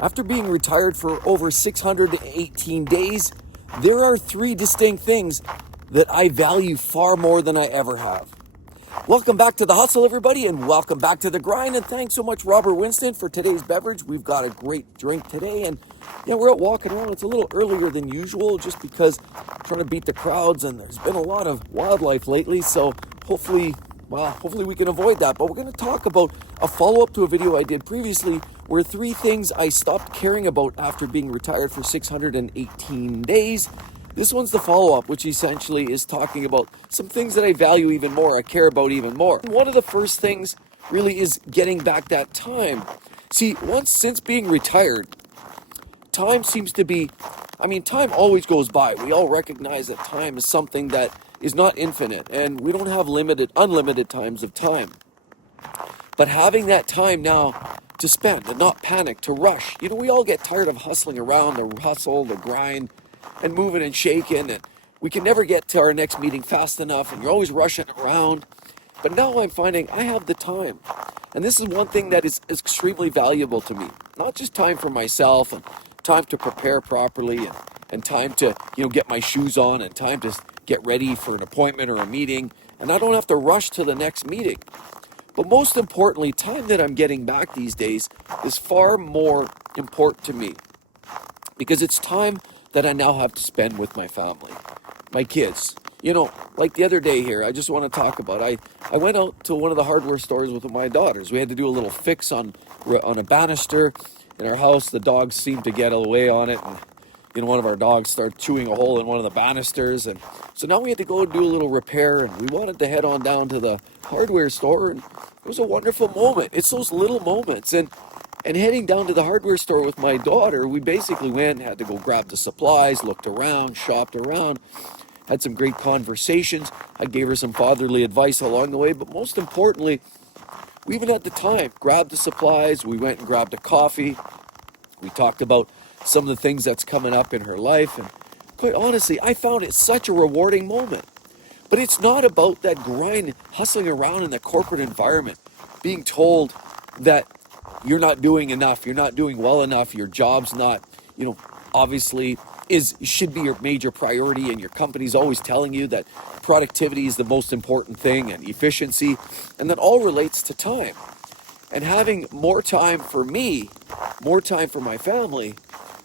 After being retired for over 618 days, there are three distinct things that I value far more than I ever have. Welcome back to the hustle, everybody, and welcome back to the grind. And thanks so much, Robert Winston, for today's beverage. We've got a great drink today, and we're out walking around. It's a little earlier than usual, just because I'm trying to beat the crowds, and there's been a lot of wildlife lately. So hopefully we can avoid that. But we're going to talk about a follow-up to a video I did previously, where three things I stopped caring about after being retired for 618 days. This one's the follow-up, which essentially is talking about some things that I value even more, I care about even more. And one of the first things really is getting back that time. See, since being retired, time seems to be, time always goes by. We all recognize that time is something that is not infinite, and we don't have unlimited times of time. But having that time now to spend and not panic, to rush. We all get tired of hustling around, the hustle, the grind, and moving and shaking, and we can never get to our next meeting fast enough, and you're always rushing around. But now I'm finding I have the time. And this is one thing that is extremely valuable to me. Not just time for myself, and time to prepare properly, and time to get my shoes on, and time to get ready for an appointment or a meeting, and I don't have to rush to the next meeting. But most importantly, time that I'm getting back these days is far more important to me, because it's time that I now have to spend with my family, my kids. Like the other day here, I just want to talk about, I went out to one of the hardware stores with my daughters. We had to do a little fix on a banister in our house. The dogs seemed to get away on it, and one of our dogs started chewing a hole in one of the banisters, and so now we had to go do a little repair, and we wanted to head on down to the hardware store, and it was a wonderful moment. It's those little moments, and heading down to the hardware store with my daughter, we basically went, had to go grab the supplies, looked around, shopped around, had some great conversations. I gave her some fatherly advice along the way, but most importantly, we even had the time, grabbed the supplies, we went and grabbed a coffee. We talked about some of the things that's coming up in her life, and quite honestly, I found it such a rewarding moment. But it's not about that grind, hustling around in the corporate environment, being told that you're not doing enough, you're not doing well enough, your job's not, obviously should be your major priority, and your company's always telling you that productivity is the most important thing, and efficiency, and that all relates to time. And having more time for me, more time for my family,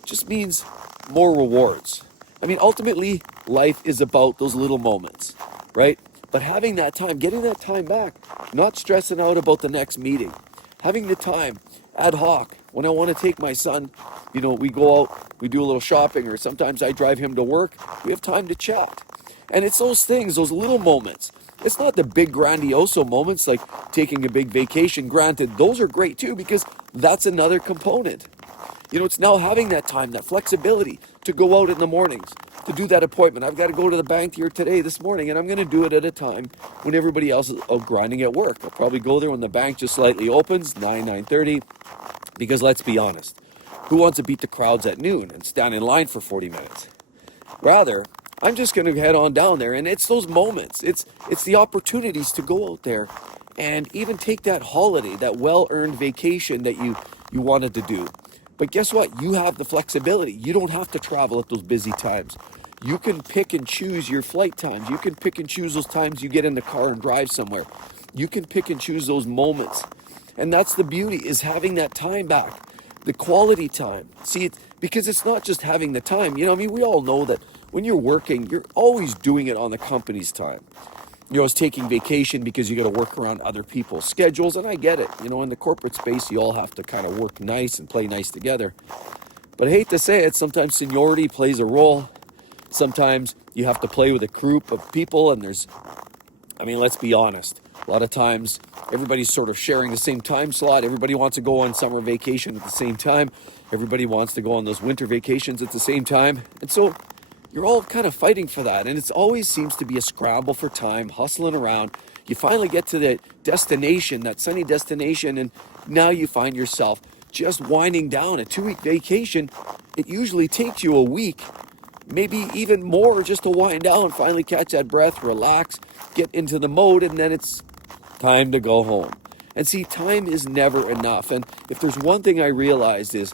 just means more rewards. Ultimately, life is about those little moments, right? But having that time, getting that time back, not stressing out about the next meeting, having the time ad hoc when I want to take my son, we go out, we do a little shopping, or sometimes I drive him to work, we have time to chat. And it's those things, those little moments. It's not the big grandioso moments like taking a big vacation. Granted, those are great too, because that's another component. It's now having that time, that flexibility to go out in the mornings, to do that appointment. I've got to go to the bank here this morning, and I'm going to do it at a time when everybody else is out grinding at work. I'll probably go there when the bank just slightly opens, 9:30, because let's be honest, who wants to beat the crowds at noon and stand in line for 40 minutes? Rather, I'm just going to head on down there, and it's those moments. It's the opportunities to go out there and even take that holiday, that well-earned vacation that you wanted to do. But guess what? You have the flexibility. You don't have to travel at those busy times. You can pick and choose your flight times. You can pick and choose those times you get in the car and drive somewhere. You can pick and choose those moments. And that's the beauty, is having that time back, the quality time. See, because it's not just having the time. We all know that when you're working, you're always doing it on the company's time. It's taking vacation because you got to work around other people's schedules, and I get it. In the corporate space, you all have to kind of work nice and play nice together. But I hate to say it, sometimes seniority plays a role. Sometimes you have to play with a group of people, and let's be honest. A lot of times, everybody's sort of sharing the same time slot. Everybody wants to go on summer vacation at the same time. Everybody wants to go on those winter vacations at the same time. And so you're all kind of fighting for that, and it always seems to be a scramble for time, hustling around. You finally get to the destination, that sunny destination, and now you find yourself just winding down. A 2-week vacation, it usually takes you a week, maybe even more, just to wind down, finally catch that breath, relax, get into the mode, and then it's time to go home. And see, time is never enough. And if there's one thing I realized is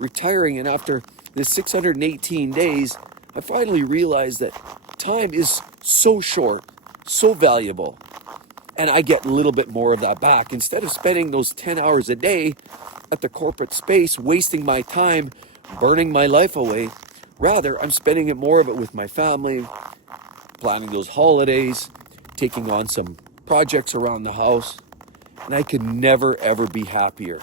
retiring, and after this 618 days, I finally realized that time is so short, so valuable, and I get a little bit more of that back. Instead of spending those 10 hours a day at the corporate space, wasting my time, burning my life away, rather, I'm spending it more of it with my family, planning those holidays, taking on some projects around the house, and I could never, ever be happier.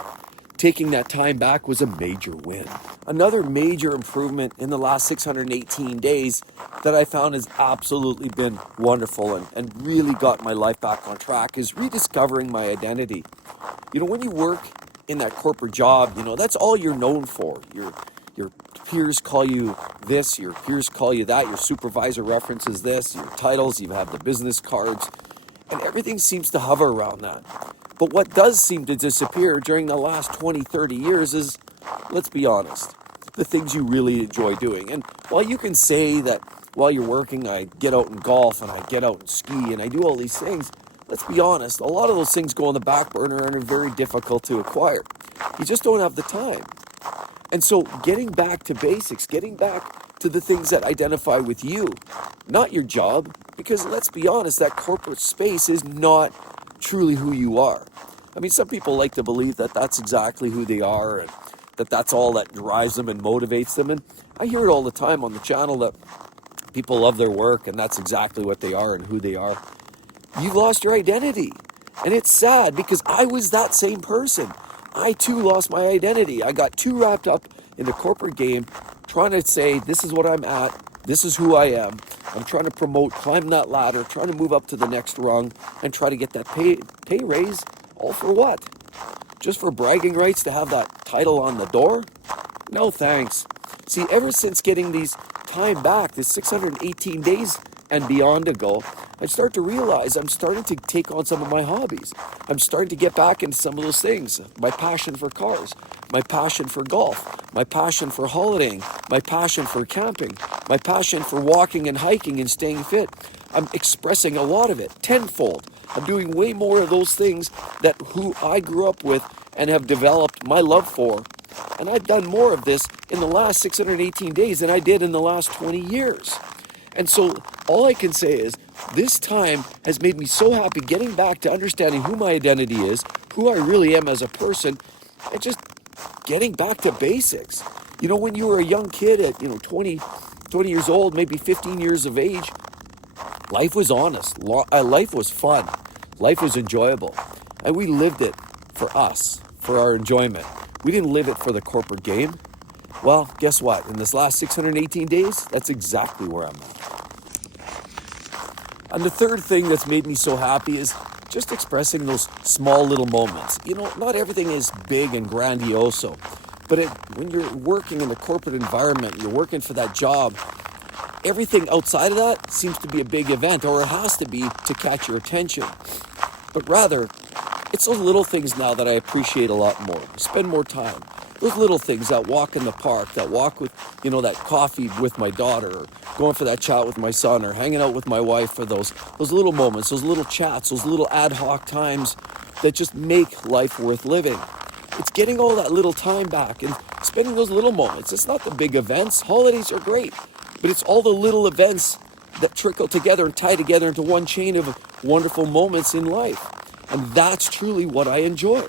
Taking that time back was a major win. Another major improvement in the last 618 days that I found has absolutely been wonderful and really got my life back on track is rediscovering my identity. You know, when you work in that corporate job, you know, that's all you're known for. Your peers call you this, your peers call you that, your supervisor references this, your titles, you have the business cards, and everything seems to hover around that. But what does seem to disappear during the last 20, 30 years is, let's be honest, the things you really enjoy doing. And while you can say that while you're working, I get out and golf and I get out and ski and I do all these things, let's be honest, a lot of those things go on the back burner and are very difficult to acquire. You just don't have the time. And so getting back to basics, getting back to the things that identify with you, not your job, because let's be honest, that corporate space is not truly who you are. I mean, some people like to believe that that's exactly who they are and that that's all that drives them and motivates them. And I hear it all the time on the channel that people love their work and that's exactly what they are and who they are. You've lost your identity. And it's sad because I was that same person. I too lost my identity. I got too wrapped up in the corporate game, trying to say, this is what I'm at, this is who I am. I'm trying to promote, climb that ladder, trying to move up to the next rung and try to get that pay raise. All for what? Just for bragging rights to have that title on the door? No thanks. See, ever since getting these time back, this 618 days and beyond ago, I start to realize I'm starting to take on some of my hobbies. I'm starting to get back into some of those things. My passion for cars, my passion for golf, my passion for holidaying, my passion for camping, my passion for walking and hiking and staying fit. I'm expressing a lot of it tenfold. I'm doing way more of those things that who I grew up with and have developed my love for. And I've done more of this in the last 618 days than I did in the last 20 years. And so all I can say is this time has made me so happy getting back to understanding who my identity is, who I really am as a person, and just getting back to basics. You know, when you were a young kid at, 20 years old, maybe 15 years of age, life was honest. Life was fun. Life was enjoyable. And we lived it for us, for our enjoyment. We didn't live it for the corporate game. Well, guess what? In this last 618 days, that's exactly where I'm at. And the third thing that's made me so happy is just expressing those small little moments. You know, not everything is big and grandioso, but when you're working in a corporate environment, you're working for that job, everything outside of that seems to be a big event, or it has to be to catch your attention. But rather, it's those little things now that I appreciate a lot more. Spend more time. Those little things, that walk in the park, that walk with, that coffee with my daughter, or going for that chat with my son, or hanging out with my wife for those little moments, those little chats, those little ad hoc times that just make life worth living. It's getting all that little time back and spending those little moments. It's not the big events. Holidays are great, but it's all the little events that trickle together and tie together into one chain of wonderful moments in life. And that's truly what I enjoy.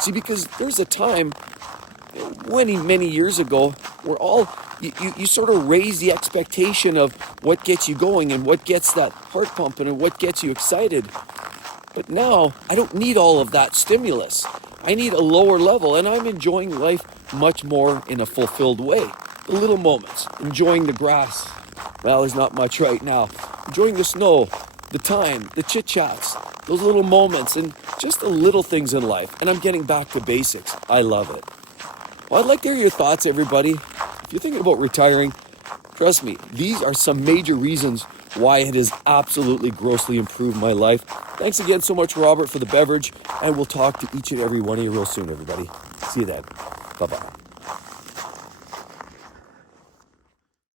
See, because there's a time many years ago where you sort of raise the expectation of what gets you going and what gets that heart pumping and what gets you excited. But now I don't need all of that stimulus. I need a lower level, and I'm enjoying life much more in a fulfilled way. The little moments, enjoying the grass. Well, there's not much right now. Enjoying the snow, the time, the chit-chats, those little moments, and just the little things in life. And I'm getting back to basics. I love it. Well, I'd like to hear your thoughts, everybody. If you're thinking about retiring, trust me, these are some major reasons why it has absolutely grossly improved my life. Thanks again so much, Robert, for the beverage, and we'll talk to each and every one of you real soon, everybody. See you then. Bye-bye.